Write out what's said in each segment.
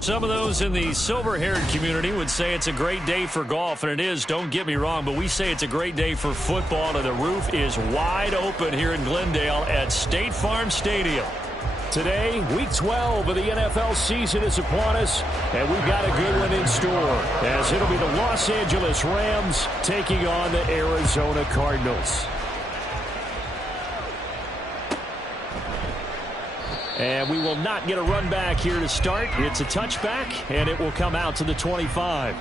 Some of those in the silver-haired community would say it's a great day for golf, and it is, don't get me wrong, but we say it's a great day for football, and the roof is wide open here in Glendale at State Farm Stadium. Today, Week 12 of the NFL season is upon us, and we've got a good one in store, as it'll be the Los Angeles Rams taking on the Arizona Cardinals. And we will not get a run back here to start. It's a touchback, and it will come out to the 25.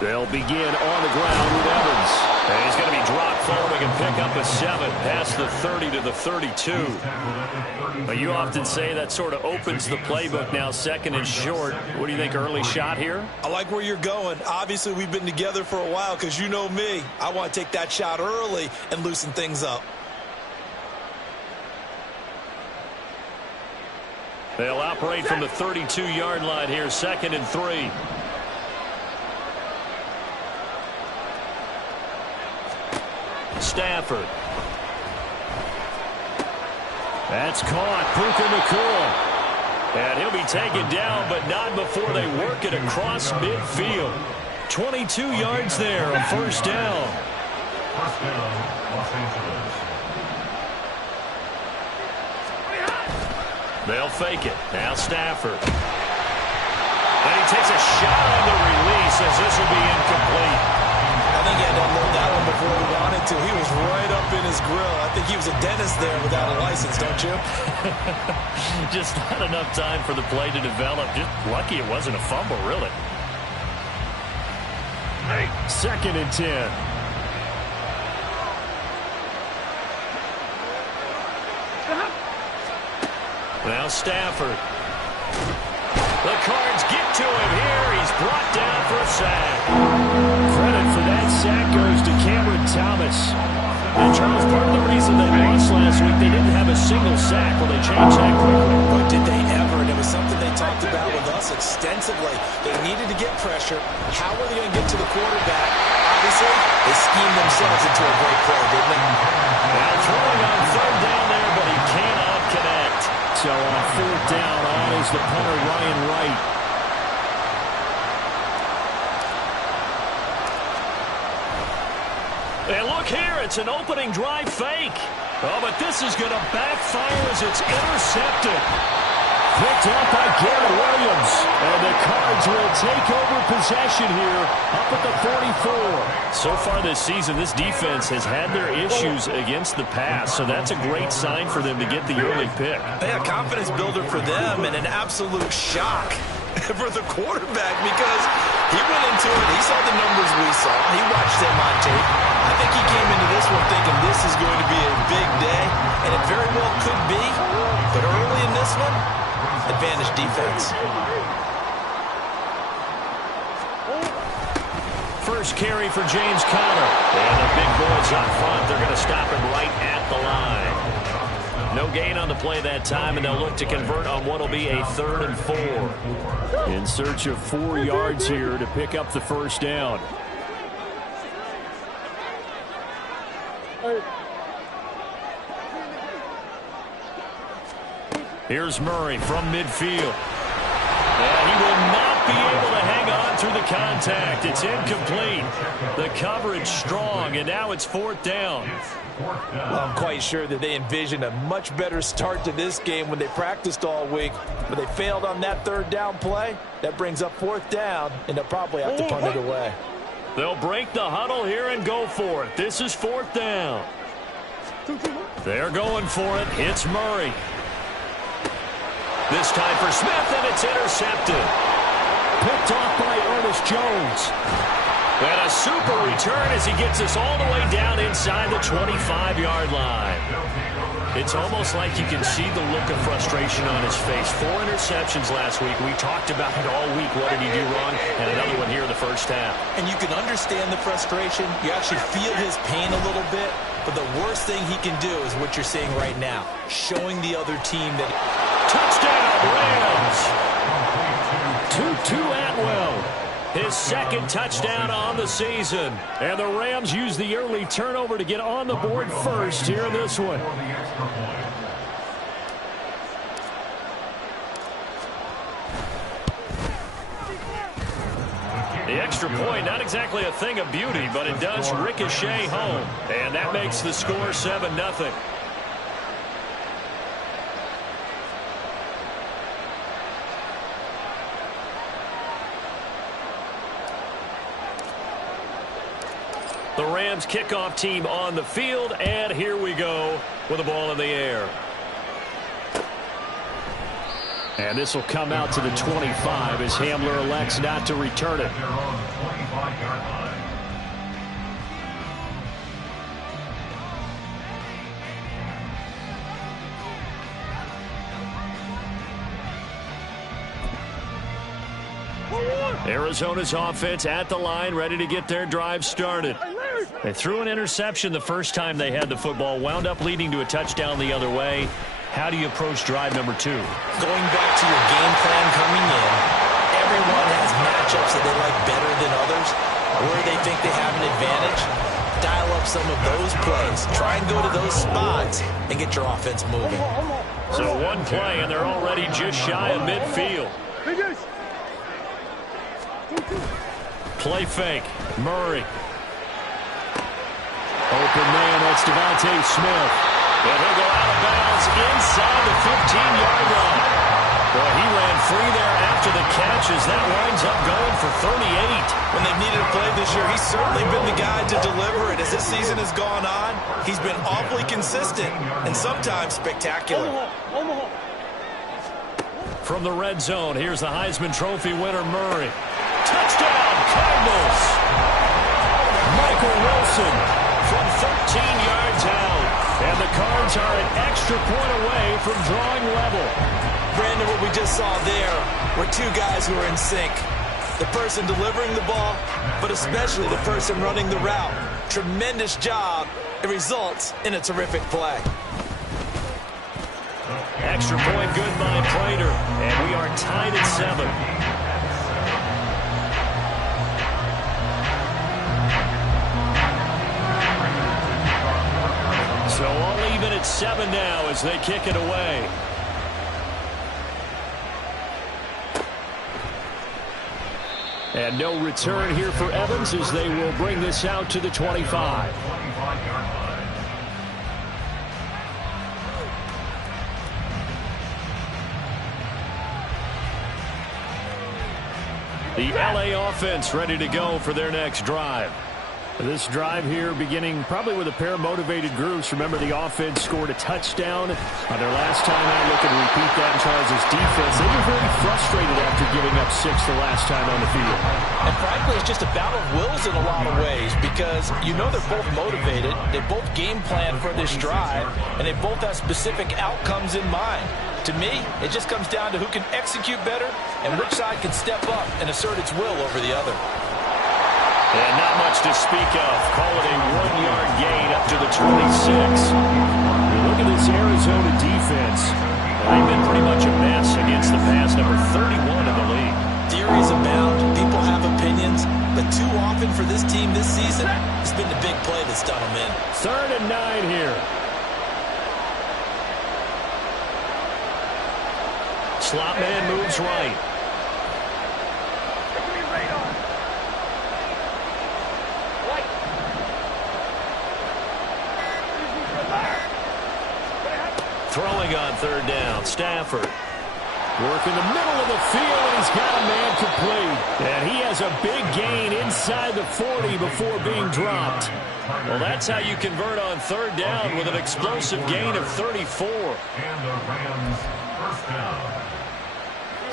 They'll begin on the ground with Evans. And he's going to be dropped forward and pick up a 7 past the 30 to the 32. But you often say that sort of opens the playbook now, second and short. What do you think, early shot here? I like where you're going. Obviously, we've been together for a while because you know me. I want to take that shot early and loosen things up. They'll operate from the 32-yard line here, second and 3. Stafford. That's caught. Puka Nacua. And he'll be taken down, but not before they work it across midfield. 22 yards there, a first down. First down, Los Angeles. They'll fake it. Now Stafford. And he takes a shot on the release as this will be incomplete. I think he had to unload that one before he wanted to. He was right up in his grill. I think he was a dentist there without a license, don't you? Just not enough time for the play to develop. Just lucky it wasn't a fumble, really. Second and 10. Now Stafford. The Cards get to him here. He's brought down for a sack. Credit for that sack goes to Cameron Thomas. And Charles, part of the reason they lost last week, they didn't have a single sack. Well, they changed that quickly. But did they ever? And it was something they talked about with us extensively. They needed to get pressure. How were they going to get to the quarterback? Obviously, they schemed themselves into a great play, didn't they? Now throwing on third down there, but he cannot connect. So on fourth down, on is the punter, Ryan Wright. And look here, it's an opening drive fake. Oh, but this is going to backfire as it's intercepted. Picked up by Garrett Williams. And the Cards will take over possession here up at the 44. So far this season, this defense has had their issues against the pass, so that's a great sign for them to get the early pick. Yeah, confidence builder for them and an absolute shock for the quarterback because he went into it. He saw the numbers we saw. He watched them on tape. I think he came into this one thinking this is going to be a big day, and it very well could be. But early in this one, advantage defense. First carry for James Conner. And the big boys up front, they're going to stop him right at the line. No gain on the play that time, and they'll look to convert on what will be a 3rd and 4. In search of 4 yards here to pick up the first down. Here's Murray from midfield. And he will not be able to hang on through the contact. It's incomplete. The coverage strong, and now it's 4th down. Well, I'm quite sure that they envisioned a much better start to this game when they practiced all week. But they failed on that 3rd down play. That brings up 4th down, and they'll probably have to punt it away. They'll break the huddle here and go for it. This is 4th down. They're going for it. It's Murray. This time for Smith, and it's intercepted. picked off by Ernest Jones. And a super return as he gets us all the way down inside the 25-yard line. It's almost like you can see the look of frustration on his face. 4 interceptions last week. We talked about it all week. What did he do wrong? And another one here in the first half. And you can understand the frustration. You actually feel his pain a little bit. But the worst thing he can do is what you're seeing right now, showing the other team that... Touchdown, Rams! Tutu Atwell. His second touchdown on the season. And the Rams use the early turnover to get on the board first here in this one. The extra point, not exactly a thing of beauty, but it does ricochet home. And that makes the score 7-0. The Rams kickoff team on the field, and here we go with the ball in the air. And this will come out to the 25 as Hamler elects not to return it. Arizona's offense at the line, ready to get their drive started. They threw an interception the first time they had the football, wound up leading to a touchdown the other way. How do you approach drive number 2? Going back to your game plan coming in, everyone has matchups that they like better than others, where they think they have an advantage. Dial up some of those plays. Try and go to those spots and get your offense moving. So one play, and they're already just shy of midfield. Play fake. Murray. Open man, that's Devontae Smith. And he'll go out of bounds inside the 15-yard line. Boy, he ran free there after the catch as that winds up going for 38. When they've needed a play this year, he's certainly been the guy to deliver it. As this season has gone on, he's been awfully consistent and sometimes spectacular. From the red zone, here's the Heisman Trophy winner, Murray. Touchdown, Cardinals! Michael Wilson from 13 yards out. And the Cards are an extra point away from drawing level. Brandon, what we just saw there were two guys who are in sync. The person delivering the ball, but especially the person running the route. Tremendous job. It results in a terrific play. Extra point good by Prater. And we are tied at 7. So all even at 7 now as they kick it away. And no return here for Evans as they will bring this out to the 25. The LA offense ready to go for their next drive. This drive here beginning probably with a pair of motivated groups. Remember, the offense scored a touchdown on their last time out. Looking to repeat that in Charles' defense. They were very frustrated after giving up 6 the last time on the field. And frankly, it's just a battle of wills in a lot of ways because you know they're both motivated. They both game plan for this drive, and they both have specific outcomes in mind. To me, it just comes down to who can execute better and which side can step up and assert its will over the other. And not much to speak of. Call it a 1-yard gain up to the 26. Look at this Arizona defense. Well, they've been pretty much a mess against the pass, number 31 in the league. Theories abound. People have opinions. But too often for this team this season, it's been the big play that's done them in. 3rd and 9 here. Slot man moves right. Throwing on 3rd down, Stafford. Work in the middle of the field, and he's got a man complete. And he has a big gain inside the 40 before being dropped. Well, that's how you convert on 3rd down with an explosive gain of 34.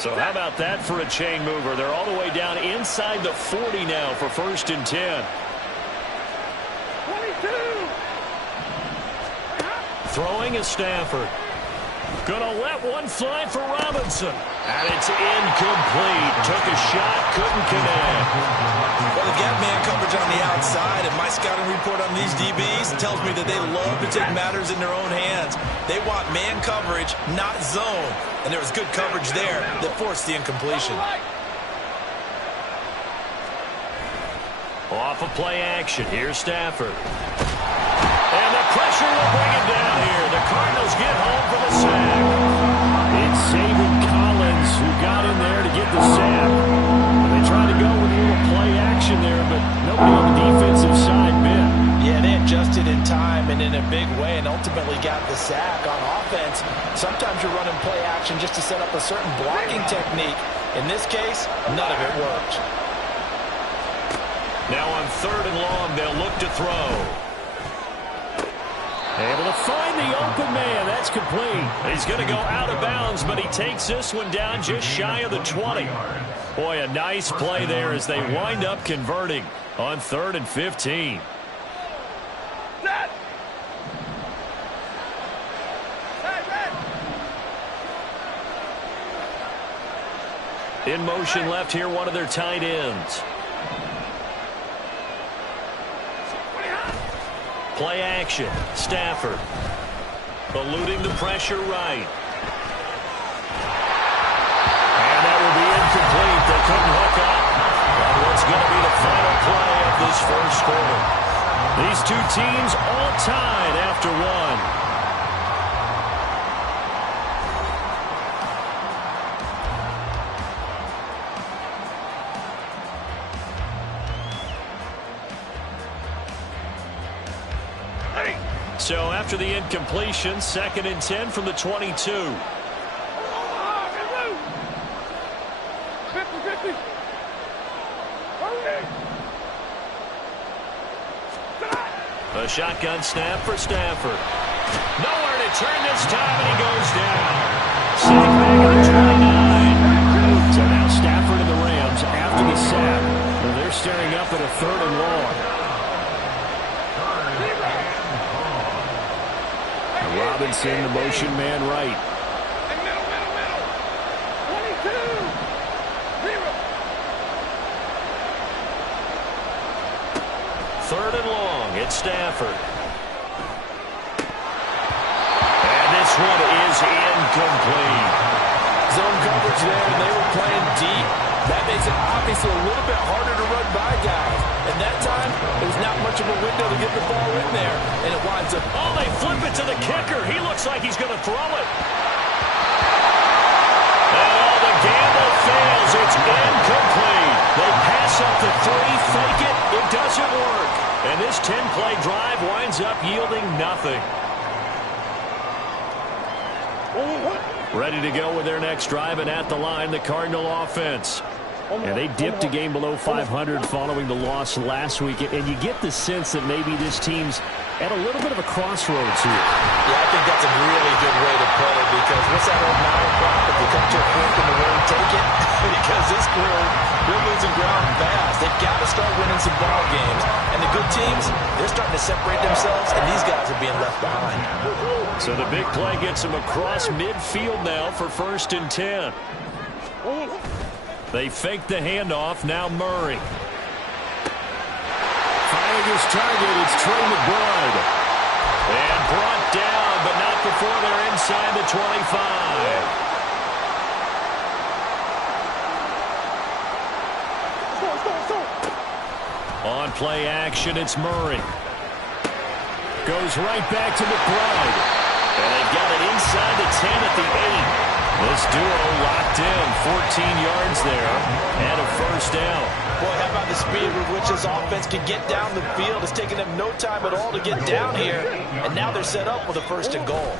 So how about that for a chain mover? They're all the way down inside the 40 now for 1st and 10. 22. Throwing is Stafford. Gonna let one fly for Robinson. And it's incomplete. Took a shot, couldn't connect. Well, they've got man coverage on the outside, and my scouting report on these DBs tells me that they love to take matters in their own hands. They want man coverage, not zone. And there was good coverage there that forced the incompletion. Off of play action. Here's Stafford. And the pressure will bring him down here. The Cardinals get home for the sack. It's Saban Collins who got in there to get the sack. They tried to go with a little play action there, but nobody on the defensive side bit. Yeah, they adjusted in time and in a big way and ultimately got the sack. On offense, sometimes you're running play action just to set up a certain blocking technique. In this case, none of it worked. Now on 3rd and long, they'll look to throw. Able to find the open man. That's complete. He's going to go out of bounds, but he takes this one down just shy of the 20. Boy, a nice play there as they wind up converting on 3rd and 15. In motion left here, one of their tight ends. Play action. Stafford. Eluding the pressure right. And that will be incomplete. They couldn't hook up. And what's going to be the final play of this first quarter? These two teams all tied after one. So after the incompletion, 2nd and 10 from the 22. 50-50. A shotgun snap for Stafford. Nowhere to turn this time, and he goes down. Sack back on 29. So now Stafford and the Rams after the sack. Well, they're staring up at a 3rd and long. Robinson, the motion man right. Middle. 22. 0. 3rd and long. It's Stafford. And this one is incomplete. Zone coverage there, and they were playing deep. That makes it obviously a little bit harder to run by guys. And that time, there's not much of a window to get the ball in there. And it winds up. Oh, they flip it to the kicker. He looks like he's going to throw it. And all the gamble fails. It's incomplete. They pass up the 3, fake it. It doesn't work. And this 10-play drive winds up yielding nothing. Ready to go with their next drive, and at the line, the Cardinal offense. And they dipped a game below 500 following the loss last week. And you get the sense that maybe this team's at a little bit of a crossroads here. Yeah, I think that's a really good way to put it, because what's that old Mario prop? If you come to a point in the road, take it. Because this crew, they're losing ground fast. They've got to start winning some ball games. And the good teams, they're starting to separate themselves, and these guys are being left behind. So the big play gets them across midfield now for 1st and 10. They fake the handoff. Now Murray. Finding his target, it's Trey McBride. And brought down, but not before they're inside the 25. On play action, it's Murray. Goes right back to McBride. And they've got it inside the 10 at the 8. This duo locked in, 14 yards there, and a 1st down. Boy, how about the speed with which this offense can get down the field? It's taken them no time at all to get down here, and now they're set up with a 1st and goal.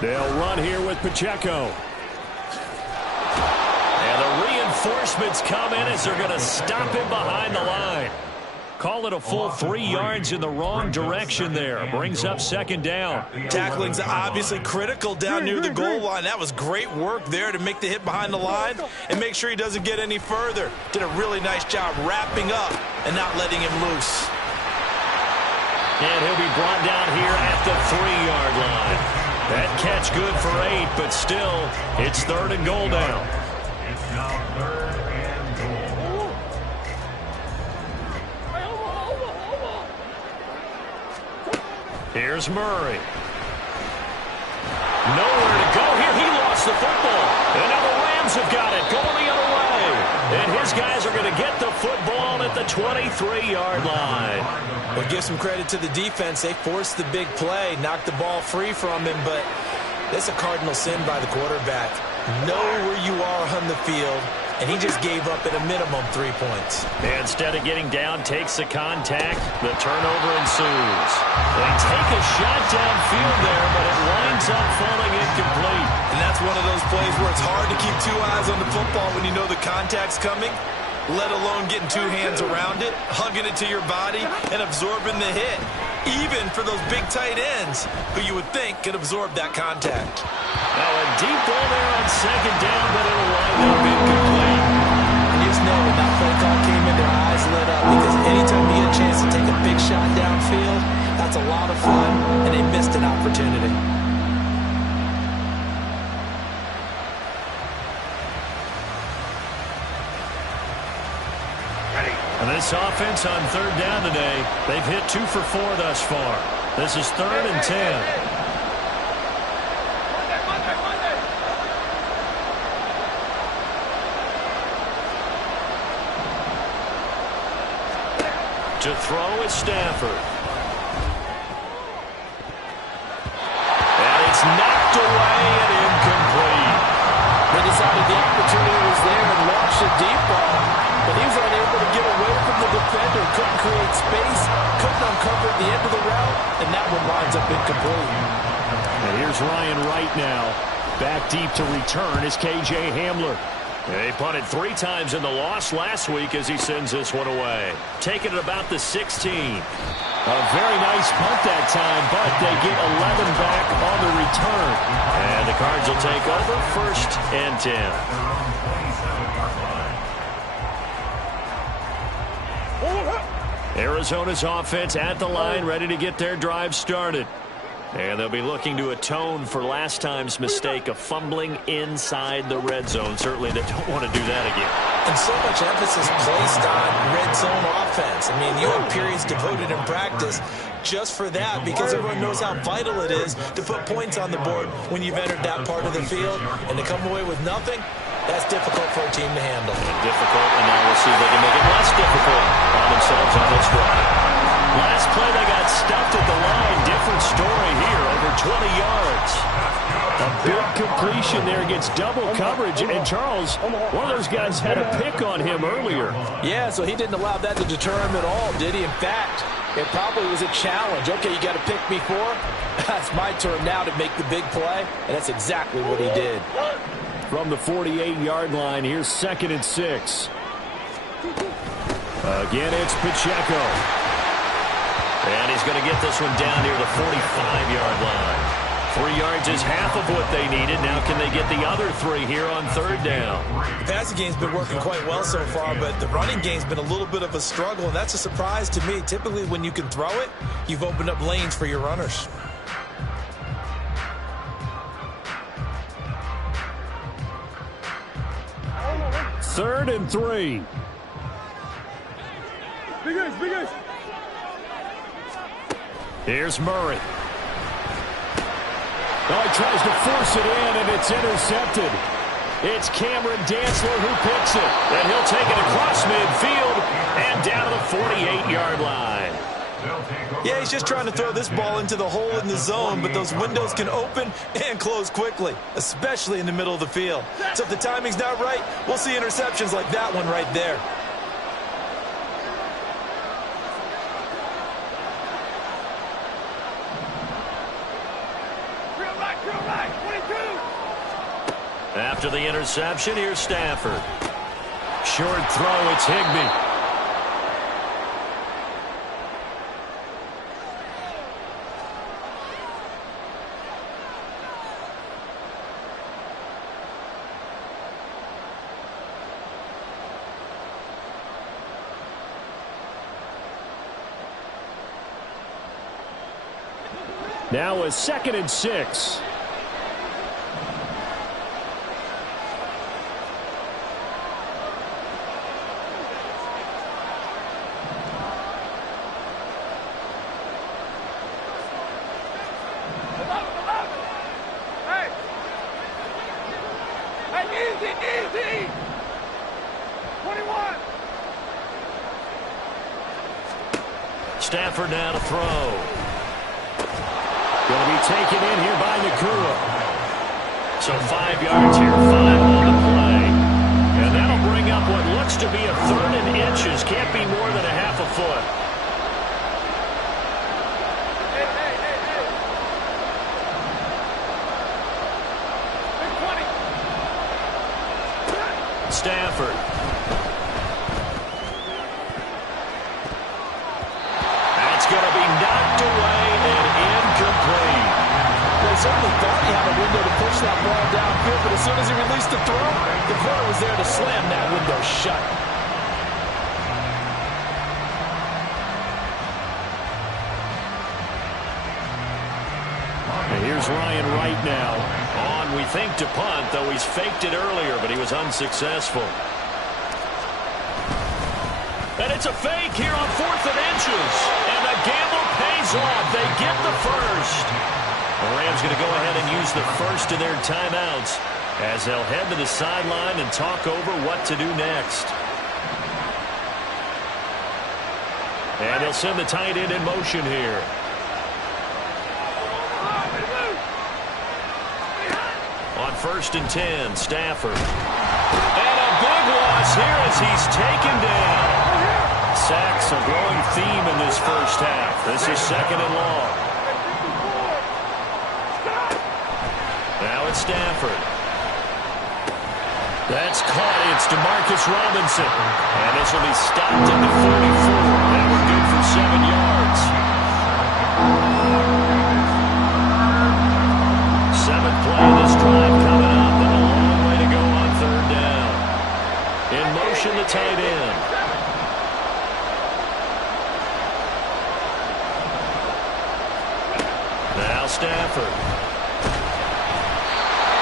They'll run here with Pacheco. And the reinforcements come in as they're going to stop him behind the line. Call it a full 3 yards in the wrong direction there. Brings up second down. Tackling's obviously critical down near the goal line. That was great work there to make the hit behind the line and make sure he doesn't get any further. Did a really nice job wrapping up and not letting him loose. And he'll be brought down here at the 3-yard line. That catch good for 8, but still, it's 3rd and goal now. It's now 3rd and goal. Here's Murray. Nowhere to go here. He lost the football. And now the Rams have got it going the other way. And his guys are going to get the football at the 23-yard line. Well, give some credit to the defense. They forced the big play, knocked the ball free from him, but that's a cardinal sin by the quarterback. Know where you are on the field, and he just gave up at a minimum 3 points. And instead of getting down, takes the contact. The turnover ensues. They take a shot downfield there, but it winds up falling incomplete. And that's one of those plays where it's hard to keep 2 eyes on the football when you know the contact's coming, let alone getting 2 hands around it, hugging it to your body, and absorbing the hit. Even for those big tight ends who you would think could absorb that contact. Now a deep ball there on second down, but it'll wind up incomplete. You just know when that play call came in, their eyes lit up, because anytime you get a chance to take a big shot downfield, that's a lot of fun, and they missed an opportunity. And this offense on 3rd down today, they've hit 2 for 4 thus far. This is 3rd and 10. To throw is Stafford. And it's knocked away and incomplete. They decided the opportunity was there and launched a deep ball, but he was unable to get away from the defender, couldn't create space, couldn't uncover the end of the route, and that one winds up incomplete. And here's Ryan Wright now. Back deep to return is K.J. Hamler. They punted 3 times in the loss last week as he sends this one away. Taking it about the 16. A very nice punt that time, but they get 11 back on the return. And the Cards will take over 1st and 10. Arizona's offense at the line, ready to get their drive started. And they'll be looking to atone for last time's mistake of fumbling inside the red zone. Certainly they don't want to do that again. And so much emphasis placed on red zone offense. I mean, you have periods devoted in practice just for that, because everyone knows how vital it is to put points on the board when you've entered that part of the field. And to come away with nothing, that's difficult for a team to handle. And difficult, and now we'll see if they can make it less difficult on themselves on this drive. Last play, they got stuffed at the line. Different story here, over 20 yards. A big completion there, gets double coverage. And Charles, one of those guys had a pick on him earlier. Yeah, so he didn't allow that to deter him at all, did he? In fact, it probably was a challenge. Okay, you got to pick me for? That's my turn now to make the big play, and that's exactly what he did. From the 48-yard line, here's 2nd and 6. Again, it's Pacheco. And he's going to get this one down near the 45-yard line. 3 yards is half of what they needed. Now can they get the other 3 here on 3rd down? The passing game's been working quite well so far, but the running game's been a little bit of a struggle, and that's a surprise to me. Typically, when you can throw it, you've opened up lanes for your runners. Third and 3. Big. Here's Murray. Oh, he tries to force it in, and it's intercepted. It's Cameron Dantzler who picks it. And he'll take it across midfield and down to the 48-yard line. Yeah, he's just trying to throw this ball into the hole in the zone, but those windows can open and close quickly, especially in the middle of the field. So if the timing's not right, we'll see interceptions like that one right there. After the interception, here's Stafford. Short throw, it's Higbee. Now a 2nd and 6. Easy! 21! Stafford now to throw. Going to be taken in here by Nakua. So 5 yards here, 5 on the play. And that'll bring up what looks to be a 3rd and inches. Can't be more than a half a foot. Stafford. That's going to be knocked away and incomplete. They certainly thought he had a window to push that ball downfield, but as soon as he released the throw, the corner was there to slam that window shut. And here's Ryan Wright now. On, we think, to punt, though he's faked it earlier, but he was unsuccessful. And it's a fake here on 4th and inches. And the gamble pays off. They get the first. The Rams going to go ahead and use the first of their timeouts as they'll head to the sideline and talk over what to do next. And they'll send the tight end in motion here. On 1st and 10, Stafford. And a big loss here as he's taken down. Sacks a growing theme in this first half. This is 2nd and long. Now it's Stafford. That's caught. It's DeMarcus Robinson. And this will be stopped at the 44. That was good for 7 yards. 7th play of this drive coming up, and a long way to go on 3rd down. In motion, the tight end. Now Stafford.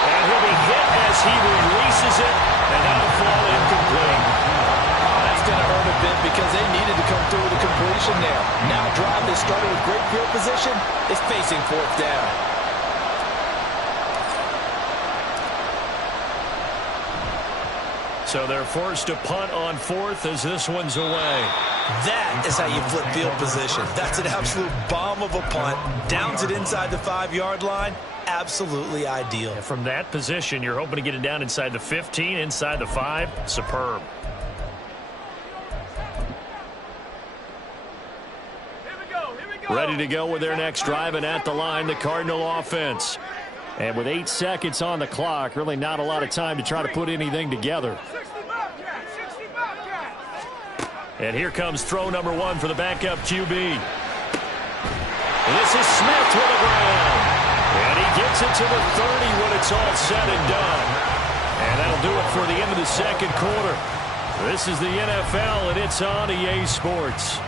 And he'll be hit as he releases it, and that'll fall incomplete. Oh, that's going to hurt a bit because they needed to come through with a completion there. Now a drive that started with great field position is facing 4th down. So they're forced to punt on 4th as this one's away. That is how you flip field position. That's an absolute bomb of a punt. Downs it inside the 5-yard line. Absolutely ideal. And from that position, you're hoping to get it down inside the 15, inside the 5. Superb. Here we go. Ready to go with their next drive, and at the line, the Cardinal offense. And with 8 seconds on the clock, really not a lot of time to try to put anything together. 60 Bobcat. And here comes throw number 1 for the backup QB. This is Smith with the ground. And he gets it to the 30 when it's all said and done. And that'll do it for the end of the 2nd quarter. This is the NFL, and it's on EA Sports.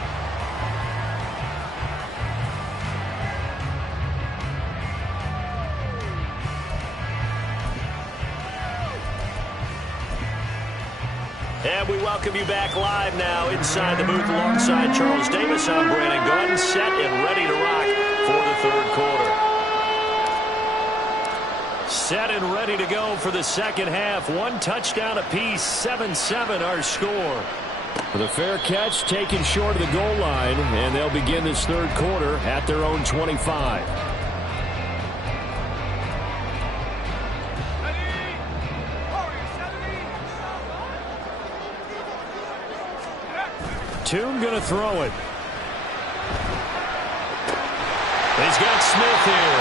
And we welcome you back live now inside the booth alongside Charles Davis. I'm Brandon Gordon, set and ready to rock for the 3rd quarter. Set and ready to go for the 2nd half. 1 touchdown apiece, 7-7 our score. With a fair catch taken short of the goal line, and they'll begin this 3rd quarter at their own 25. Toon going to throw it. He's got Smith here.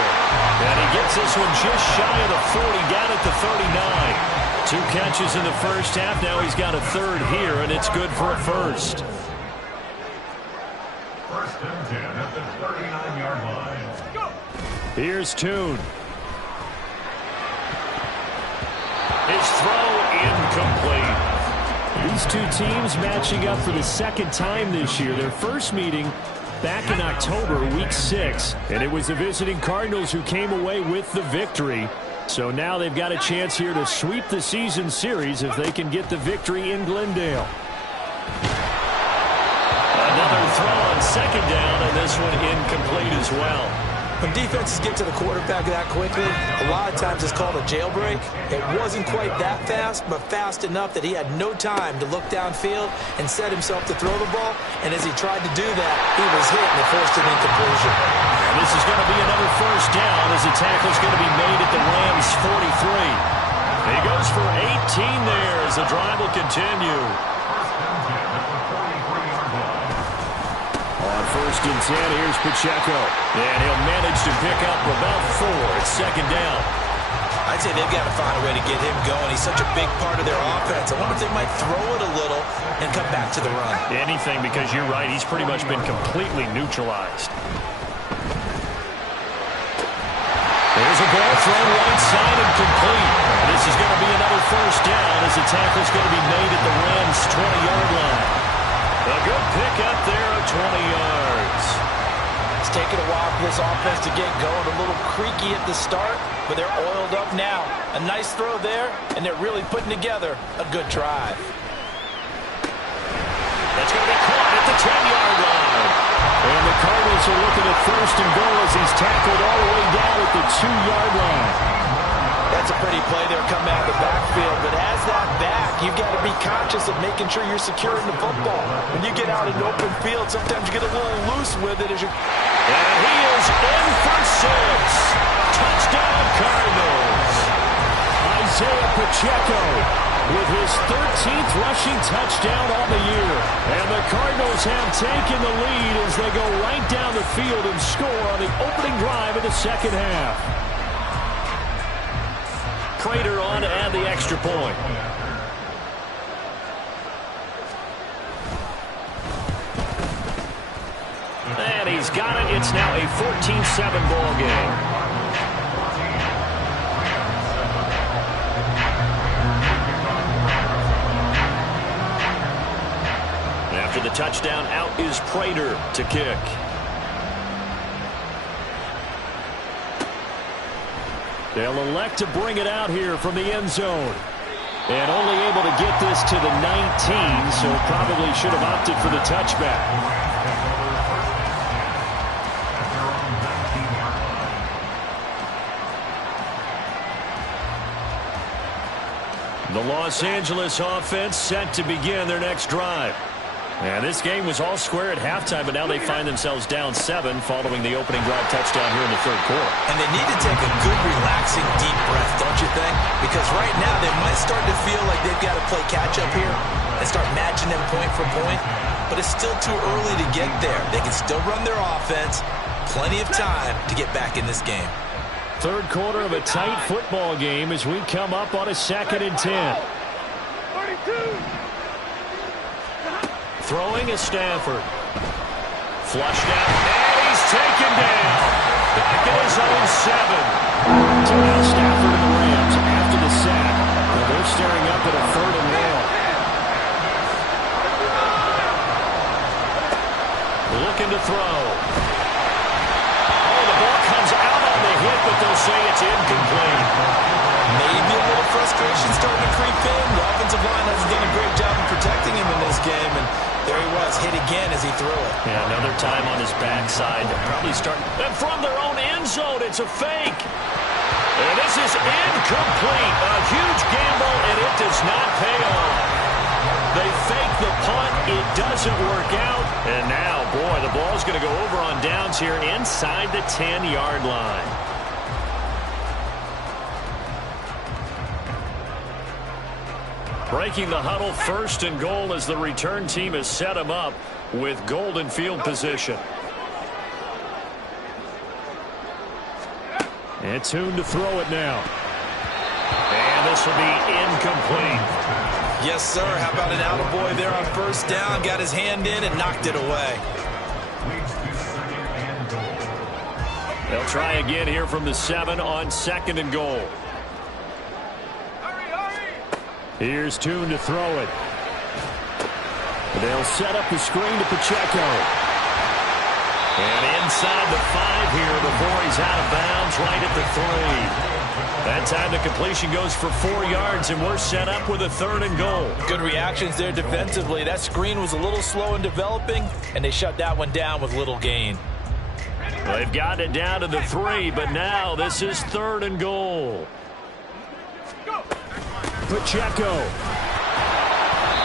And he gets this one just shy of the 40, down at the 39. 2 catches in the first half. Now he's got a 3rd here, and it's good for a first. 1st and 10 at the 39-yard line. Here's Toon. His throw incomplete. These 2 teams matching up for the 2nd time this year. Their first meeting back in October, Week 6, and it was the visiting Cardinals who came away with the victory. So now they've got a chance here to sweep the season series if they can get the victory in Glendale. Another throw on second down, and this one incomplete as well. When defenses get to the quarterback that quickly, a lot of times it's called a jailbreak. It wasn't quite that fast, but fast enough that he had no time to look downfield and set himself to throw the ball. And as he tried to do that, he was hit and it forced an incompletion. And this is going to be another first down as the tackle is going to be made at the Rams' 43. He goes for 18 there as the drive will continue. First and 10, here's Pacheco. And he'll manage to pick up about 4. It's second down. I'd say they've got to find a way to get him going. He's such a big part of their offense. I wonder if they might throw it a little and come back to the run. Anything, because you're right. He's pretty much been completely neutralized. There's a ball thrown right side and complete. This is going to be another first down as the tackle's going to be made at the Rams' 20-yard line. A good pick up there of 20 yards. It's taken a while for this offense to get going. A little creaky at the start, but they're oiled up now. A nice throw there, and they're really putting together a good drive. That's going to be caught at the 10-yard line. And the Cardinals are looking at first and goal as he's tackled all the way down at the 2-yard line. That's a pretty play there coming out of the backfield, but as that back, you've got to be conscious of making sure you're securing the football. When you get out in open field, sometimes you get a little loose with it as you... And he is in for 6. Touchdown, Cardinals. Isaiah Pacheco with his 13th rushing touchdown on the year. And the Cardinals have taken the lead as they go right down the field and score on the opening drive of the second half. Prater on to add the extra point. And he's got it. It's now a 14-7 ball game. After the touchdown, out is Prater to kick. They'll elect to bring it out here from the end zone. And only able to get this to the 19, so probably should have opted for the touchback. The Los Angeles offense set to begin their next drive. And this game was all square at halftime, but now they find themselves down 7 following the opening drive touchdown here in the third quarter. And they need to take a good, relaxing, deep breath, don't you think? Because right now they might start to feel like they've got to play catch-up here and start matching them point for point. But it's still too early to get there. They can still run their offense. Plenty of time to get back in this game. Third quarter of a tight football game as we come up on a 2nd and 10. 32. Throwing is Stafford. Flushed out, and he's taken down. Back at his own 7. So now Stafford and the Rams after the sack. Well, they're staring up at a 3rd and long. Looking to throw. Oh, the ball comes out on the hit, but they'll say it's incomplete. Maybe a little frustration starting to creep in. The offensive line hasn't done a great job of protecting him in this game, and there he was, hit again as he threw it. Yeah, another time on his backside. They're probably starting. And from their own end zone, it's a fake. And this is incomplete. A huge gamble, and it does not pay off. They fake the punt. It doesn't work out. And now, boy, the ball's going to go over on downs here inside the 10-yard line. Breaking the huddle, 1st and goal as the return team has set him up with golden field position. And tuned to throw it now. And this will be incomplete. Yes, sir. How about an attaboy there on 1st down? Got his hand in and knocked it away. They'll try again here from the 7 on 2nd and goal. Here's Toon to throw it. They'll set up the screen to Pacheco. And inside the 5 here before he's out of bounds right at the 3. That time the completion goes for 4 yards, and we're set up with a 3rd and goal. Good reactions there defensively. That screen was a little slow in developing, and they shut that one down with little gain. Well, they've gotten it down to the 3, but now this is 3rd and goal. Pacheco.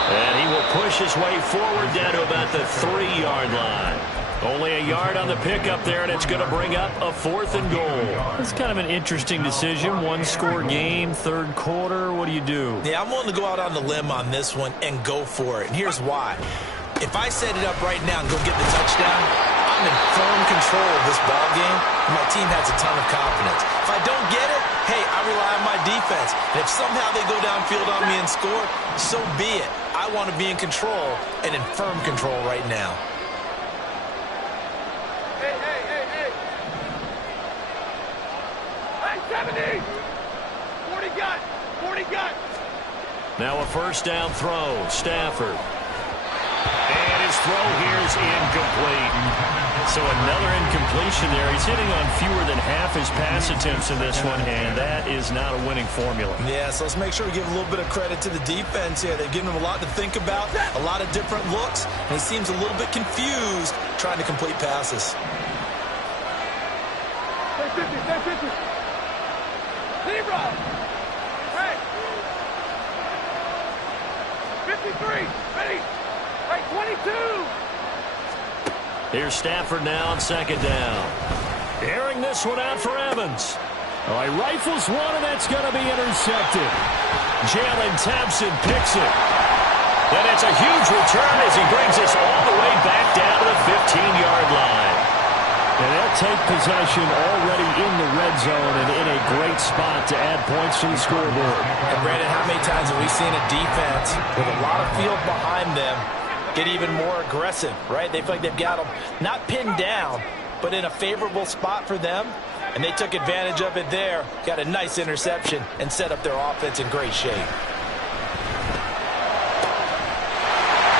And he will push his way forward down to about the 3-yard line. Only a yard on the pickup there, and it's going to bring up a 4th and goal. It's kind of an interesting decision. 1-score game, 3rd quarter. What do you do? Yeah, I'm willing to go out on the limb on this one and go for it. And here's why. If I set it up right now and go get the touchdown, I'm in firm control of this ball game, and my team has a ton of confidence. If I don't get it, hey, I rely on my defense. And if somehow they go downfield on me and score, so be it. I want to be in control and in firm control right now. Hey. 70. 40 got. Now a 1st down throw. Stafford. And his throw here is incomplete. So another incompletion there. He's hitting on fewer than half his pass attempts in this one, and that is not a winning formula. Yeah, so let's make sure we give a little bit of credit to the defense here. They've given him a lot to think about, a lot of different looks, and he seems a little bit confused trying to complete passes. Stay 50. Zero. Hey. 53. Ready. Right, 22. Here's Stafford now on 2nd down. Airing this one out for Evans. Oh, he rifles one, and that's going to be intercepted. Jalen Thompson picks it. And it's a huge return as he brings us all the way back down to the 15-yard line. And they'll take possession already in the red zone and in a great spot to add points to the scoreboard. And Brandon, how many times have we seen a defense with a lot of field behind them get even more aggressive, right? They feel like they've got them not pinned down, but in a favorable spot for them, and they took advantage of it there, got a nice interception, and set up their offense in great shape.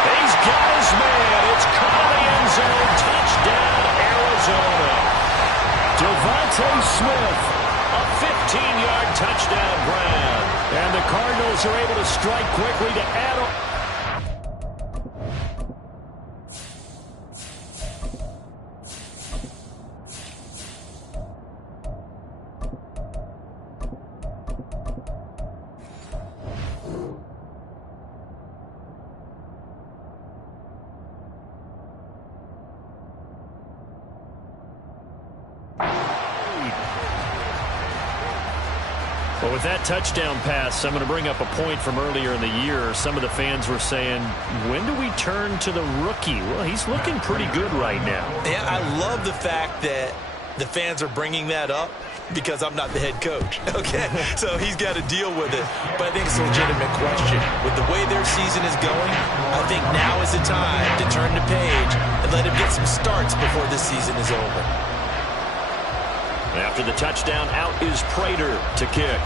He's got his man. It's caught in the end zone. Touchdown, Arizona. Devontae Smith, a 15-yard touchdown grab. And the Cardinals are able to strike quickly to add on. Well, with that touchdown pass, I'm going to bring up a point from earlier in the year. Some of the fans were saying, when do we turn to the rookie? Well, he's looking pretty good right now. Yeah, I love the fact that the fans are bringing that up because I'm not the head coach, okay? So he's got to deal with it. But I think it's a legitimate question. With the way their season is going, I think now is the time to turn the page and let him get some starts before this season is over. After the touchdown, out is Prater to kick.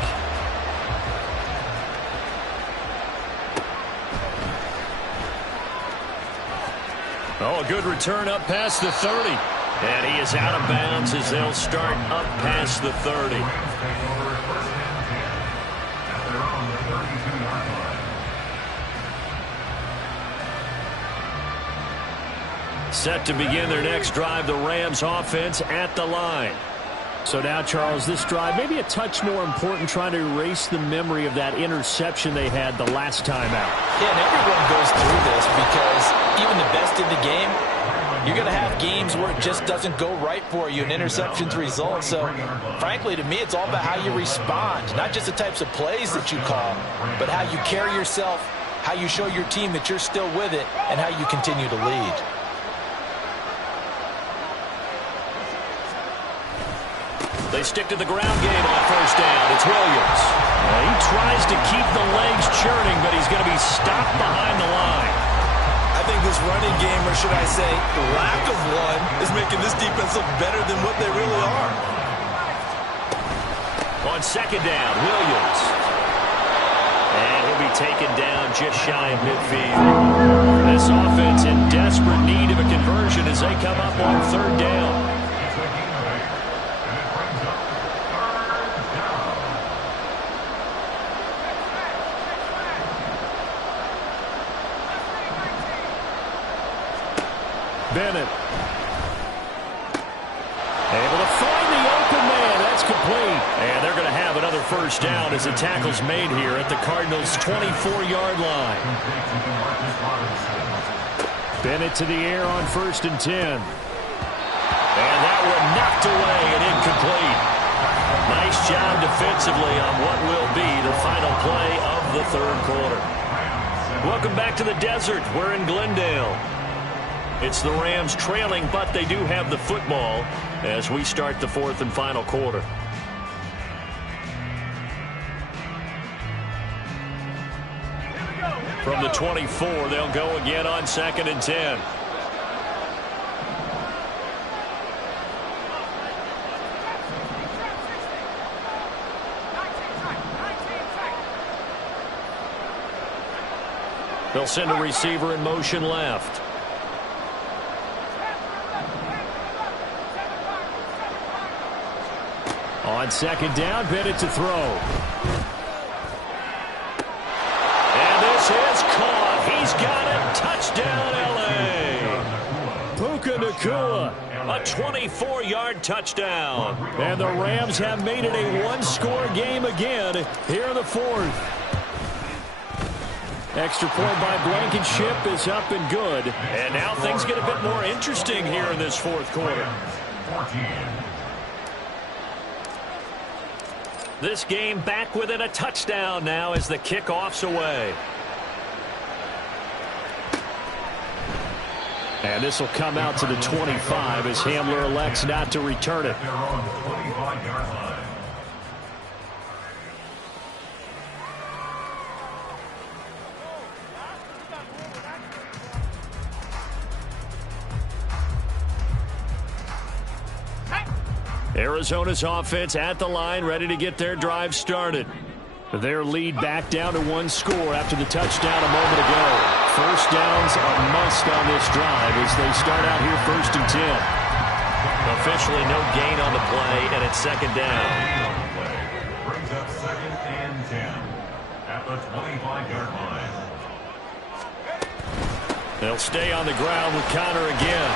Oh, a good return up past the 30. And he is out of bounds as they'll start up past the 30. Set to begin their next drive, the Rams offense at the line. So now, Charles, this drive maybe a touch more important, trying to erase the memory of that interception they had the last time out. Yeah, and everyone goes through this because even the best in the game, you're going to have games where it just doesn't go right for you, and interceptions result. So, frankly, to me, it's all about how you respond, not just the types of plays that you call, but how you carry yourself, how you show your team that you're still with it, and how you continue to lead. They stick to the ground game on 1st down. It's Williams. Well, he tries to keep the legs churning, but he's going to be stopped behind the line. I think this running game, or should I say lack of one, is making this defense look better than what they really are. On 2nd down, Williams. And he'll be taken down just shy of midfield. This offense in desperate need of a conversion as they come up on third down. Bennett. Able to find the open man. That's complete. And they're going to have another first down as the tackle's made here at the Cardinals' 24-yard line. Bennett to the air on 1st and 10. And that one knocked away and incomplete. Nice job defensively on what will be the final play of the third quarter. Welcome back to the desert. We're in Glendale. It's the Rams trailing, but they do have the football as we start the fourth and final quarter. From the 24, they'll go again on 2nd and 10. They'll send a receiver in motion left. On 2nd down, Bennett to throw. And this is caught. He's got it. Touchdown, L.A. Puka Nacua, a 24-yard touchdown. And the Rams have made it a one-score game again here in the fourth. Extra point by Blankenship is up and good. And now things get a bit more interesting here in this fourth quarter. This game back within a touchdown now as the kickoff's away. And this will come out to the 25 as Hamler elects not to return it. Arizona's offense at the line, ready to get their drive started. Their lead back down to one score after the touchdown a moment ago. First down's a must on this drive as they start out here 1st and 10. Officially no gain on the play, and it's 2nd down. Brings up 2nd and 10 at the 25-yard line. They'll stay on the ground with Connor again.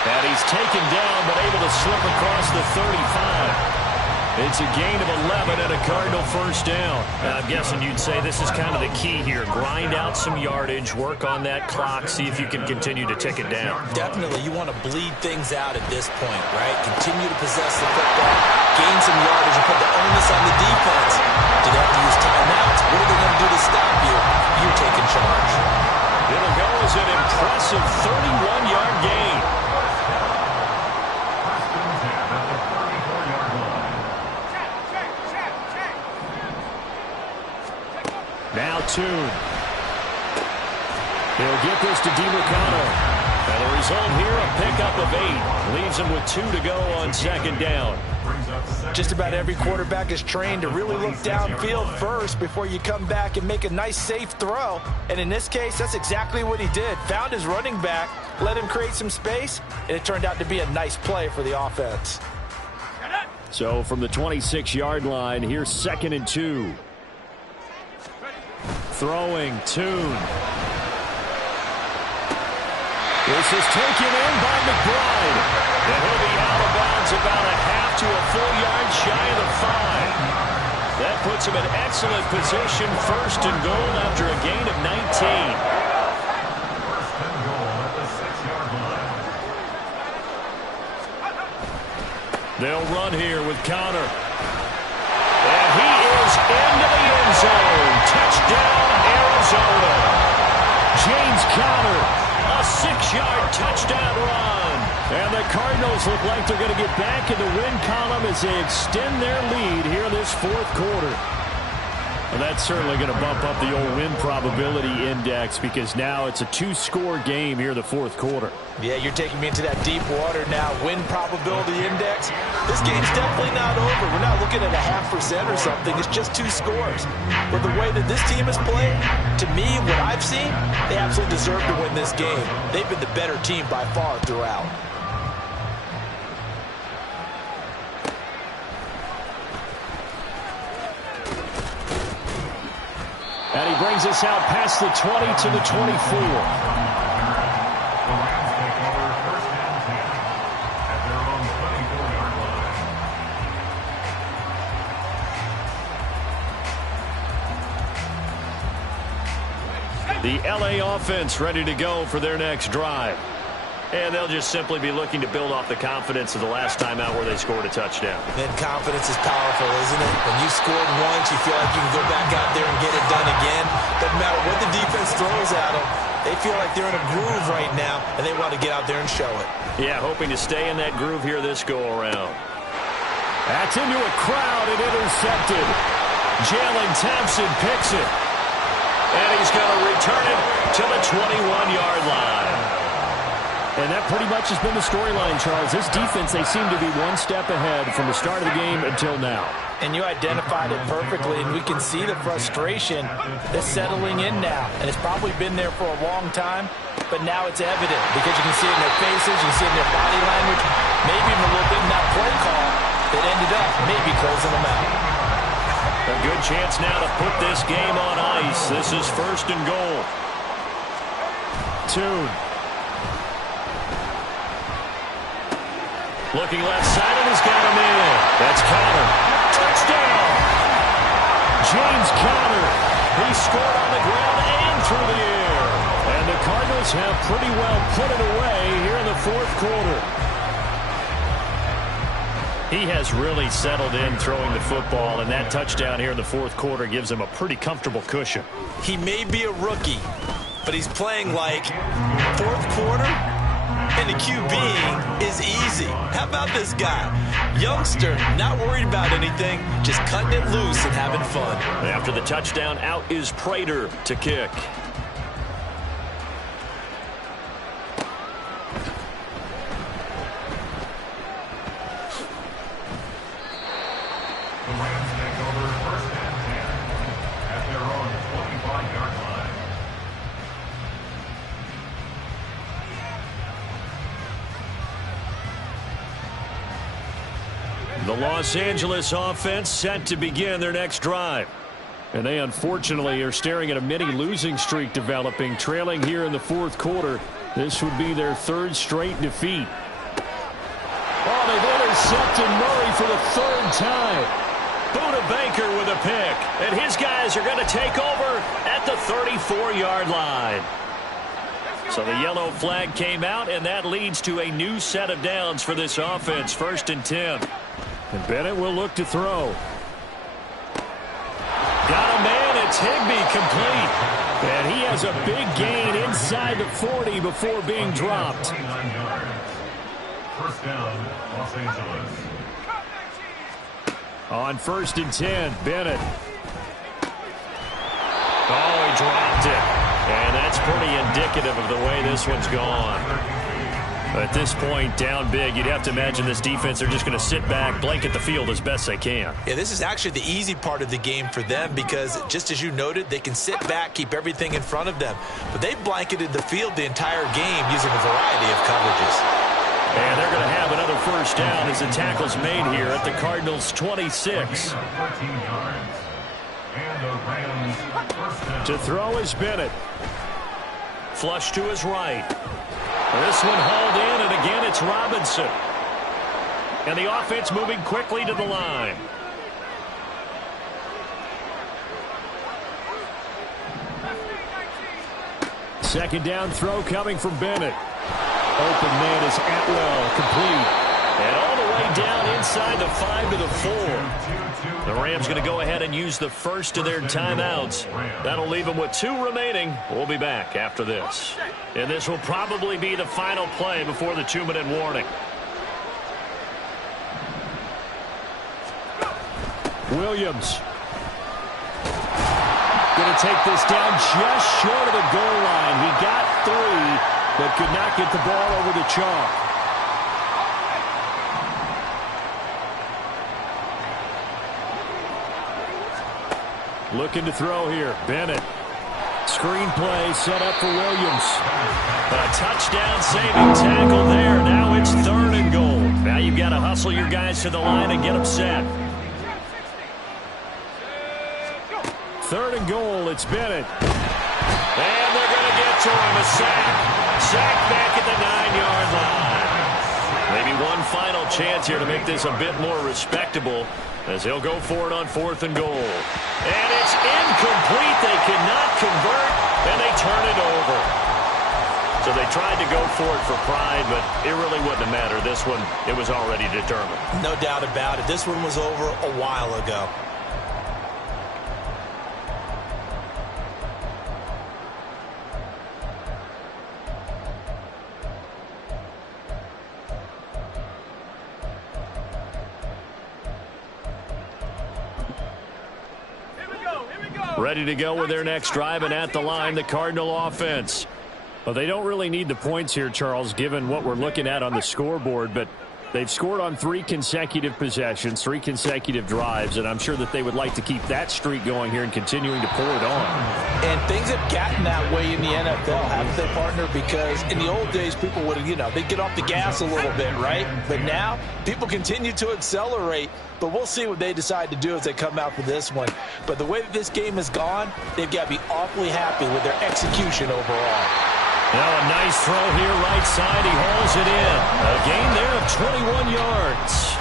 And he's taken down, but able to slip across the 35. It's a gain of 11 and a Cardinal first down. I'm guessing you'd say this is kind of the key here. Grind out some yardage, work on that clock, see if you can continue to tick it down. Definitely, you want to bleed things out at this point, right? Continue to possess the football, gain some yardage, and put the onus on the defense. Do they have to use timeouts? What are they going to do to stop you? You're taking charge. It'll go as an impressive 31-yard gain. Now Tune. He'll get this to DiMercano. And the result here, a pickup of 8. Leaves him with 2 to go on 2nd down. Just about every quarterback is trained to really look downfield first before you come back and make a nice, safe throw. And in this case, that's exactly what he did. Found his running back, let him create some space, and it turned out to be a nice play for the offense. So from the 26-yard line, here's 2nd and 2. Throwing, Tune. This is taken in by McBride. And he'll be out of bounds about a half to a full yard shy of the 5. That puts him in excellent position, 1st and goal after a gain of 19. 1st and goal at the 6-yard line. They'll run here with Connor. And he is into the end zone. Touchdown, Arizona. James Conner, a 6-yard touchdown run. And the Cardinals look like they're going to get back in the win column as they extend their lead here in this fourth quarter. Well, that's certainly going to bump up the old win probability index because now it's a 2-score game here in the fourth quarter. Yeah, you're taking me into that deep water now. Win probability index. This game's definitely not over. We're not looking at a 0.5% or something. It's just 2 scores. But the way that this team is playing, to me, what I've seen, they absolutely deserve to win this game. They've been the better team by far throughout. And he brings us out past the 20 to the 24. The LA offense ready to go for their next drive. And they'll just simply be looking to build off the confidence of the last time out where they scored a touchdown. Then confidence is powerful, isn't it? When you scored once, you feel like you can go back out there and get it done again. Doesn't matter what the defense throws at them. They feel like they're in a groove right now, and they want to get out there and show it. Yeah, hoping to stay in that groove here this go-around. That's into a crowd and intercepted. Jalen Thompson picks it. And he's going to return it to the 21-yard line. And that pretty much has been the storyline, Charles. This defense, they seem to be one step ahead from the start of the game until now. And you identified it perfectly, and we can see the frustration that's settling in now. And it's probably been there for a long time, but now it's evident because you can see it in their faces, you can see it in their body language, maybe even a little bit in that play call that ended up maybe closing them out. A good chance now to put this game on ice. This is 1st and goal. Tune. Looking left side, and he's got him in. That's Conner. Touchdown! James Conner. He scored on the ground and through the air. And the Cardinals have pretty well put it away here in the fourth quarter. He has really settled in throwing the football, and that touchdown here in the fourth quarter gives him a pretty comfortable cushion. He may be a rookie, but he's playing like fourth quarter. And the QB is easy. How about this guy? Youngster, not worried about anything, just cutting it loose and having fun. After the touchdown, out is Prater to kick. The Rams take over 1st and 10 at their own 25-yard line. The Los Angeles offense set to begin their next drive. And they unfortunately are staring at a mini losing streak developing, trailing here in the fourth quarter. This would be their 3rd straight defeat. Oh, they've intercepted Murray for the 3rd time. Buda Baker with a pick. And his guys are going to take over at the 34-yard line. So the yellow flag came out, and that leads to a new set of downs for this offense. 1st and 10. And Bennett will look to throw. Got a man. It's Higbee complete. And he has a big gain inside the 40 before being dropped. 29 yards. 1st down, Los Angeles. On 1st and 10, Bennett. Oh, he dropped it. And that's pretty indicative of the way this one's gone. At this point, down big, you'd have to imagine this defense, they're just going to sit back, blanket the field as best they can. Yeah, this is actually the easy part of the game for them because, just as you noted, they can sit back, keep everything in front of them. But they've blanketed the field the entire game using a variety of coverages. And they're going to have another 1st down as the tackle's made here at the Cardinals' 26. To throw is Bennett. Flush to his right. This one hauled in, and again it's Robinson. And the offense moving quickly to the line. Second down throw coming from Bennett. Open man is Atwell, complete. And all the way down inside the 5 to the 4. The Rams going to go ahead and use the first of their timeouts. That'll leave them with 2 remaining. We'll be back after this. And this will probably be the final play before the 2-minute warning. Williams. going to take this down just short of the goal line. He got 3, but could not get the ball over the chalk. Looking to throw here. Bennett. Screen play set up for Williams. A touchdown saving tackle there. Now it's 3rd and goal. Now you've got to hustle your guys to the line and get them set. 3rd and goal. It's Bennett. And they're going to get to him. A sack. Sack back at the 9-yard line. Maybe one final chance here to make this a bit more respectable as they'll go for it on 4th and goal. And it's incomplete. They cannot convert, and they turn it over. So they tried to go for it for pride, but it really wouldn't have mattered. This one, it was already determined. No doubt about it. This one was over a while ago. Ready to go with their next drive, and at the line, the Cardinal offense. Well, they don't really need the points here, Charles, given what we're looking at on the scoreboard, but they've scored on 3 consecutive possessions, 3 consecutive drives, and I'm sure that they would like to keep that streak going here and continuing to pour it on. And things have gotten that way in the NFL, haven't they, partner? Because in the old days, people would, they'd get off the gas a little bit, right? But now, people continue to accelerate, but we'll see what they decide to do as they come out for this one. But the way that this game has gone, they've got to be awfully happy with their execution overall. Now a nice throw here right side. He hauls it in. A gain there of 21 yards.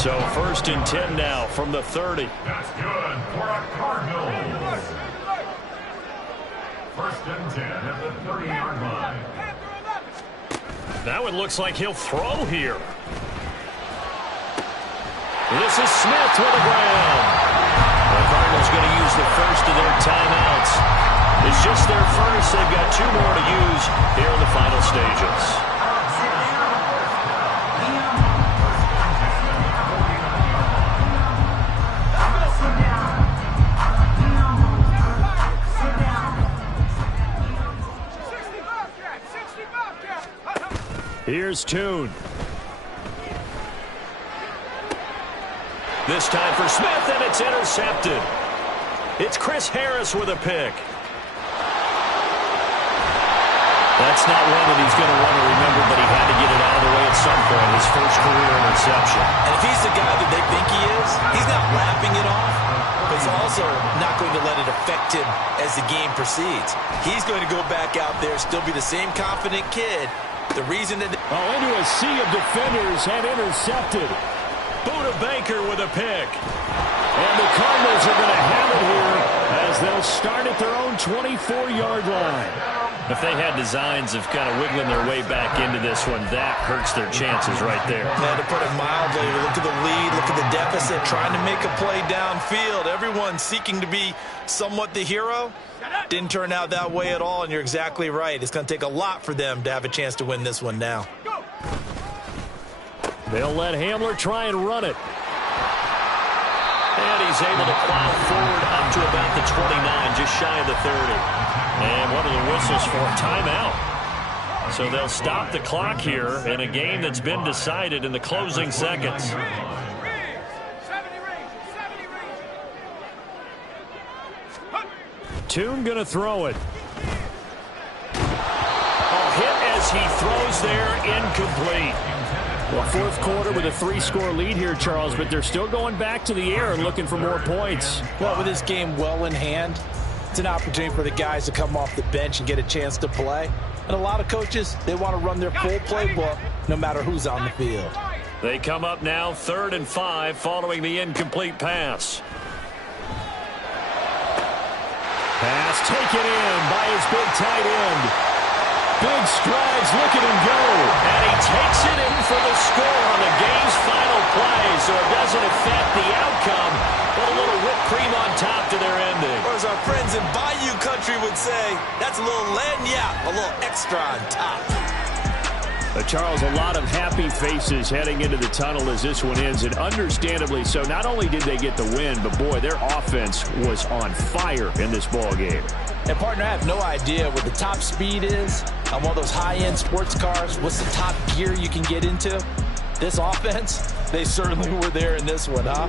So 1st and 10 now from the 30. That's good for a Cardinals. 1st and 10 at the 30-yard line. Now it looks like he'll throw here. This is Smith with the ground. The Cardinals going to use the first of their timeouts. It's just their first. They've got 2 more to use here in the final stages. Here's Tune. This time for Smith, and it's intercepted. It's Chris Harris with a pick. That's not one that he's going to want to remember, but he had to get it out of the way at some point, his first career interception. And if he's the guy that they think he is, he's not laughing it off, but he's also not going to let it affect him as the game proceeds. He's going to go back out there, still be the same confident kid. The reason that... into a sea of defenders and intercepted. Buda Baker with a pick. And the Cardinals are going to have it here as they'll start at their own 24-yard line. If they had designs of kind of wiggling their way back into this one, that hurts their chances right there. Yeah, to put it mildly, look at the lead, look at the deficit, trying to make a play downfield. Everyone seeking to be somewhat the hero. Didn't turn out that way at all, and you're exactly right. It's going to take a lot for them to have a chance to win this one now. They'll let Hamler try and run it. And he's able to plow forward up to about the 29, just shy of the 30. And what are the whistles for? Timeout. So they'll stop the clock here in a game that's been decided in the closing seconds. Tune going to throw it. A hit as he throws there, incomplete. Well, 4th quarter with a 3-score lead here, Charles, but they're still going back to the air and looking for more points. Well, with this game well in hand, it's an opportunity for the guys to come off the bench and get a chance to play. And a lot of coaches, they want to run their full playbook no matter who's on the field. They come up now 3rd and 5 following the incomplete pass. Pass taken in by his big tight end. Big strides, look at him go. And he takes it in for the score on the game's final play, so it doesn't affect the outcome, but a little whipped cream on top to their ending. Or as our friends in Bayou Country would say, that's a little lagniappe, a little extra on top. Charles, a lot of happy faces heading into the tunnel as this one ends, and understandably so. Not only did they get the win, but boy, their offense was on fire in this ball game. And partner, I have no idea what the top speed is on one of those high-end sports cars. What's the top gear you can get into? This offense, they certainly were there in this one, huh?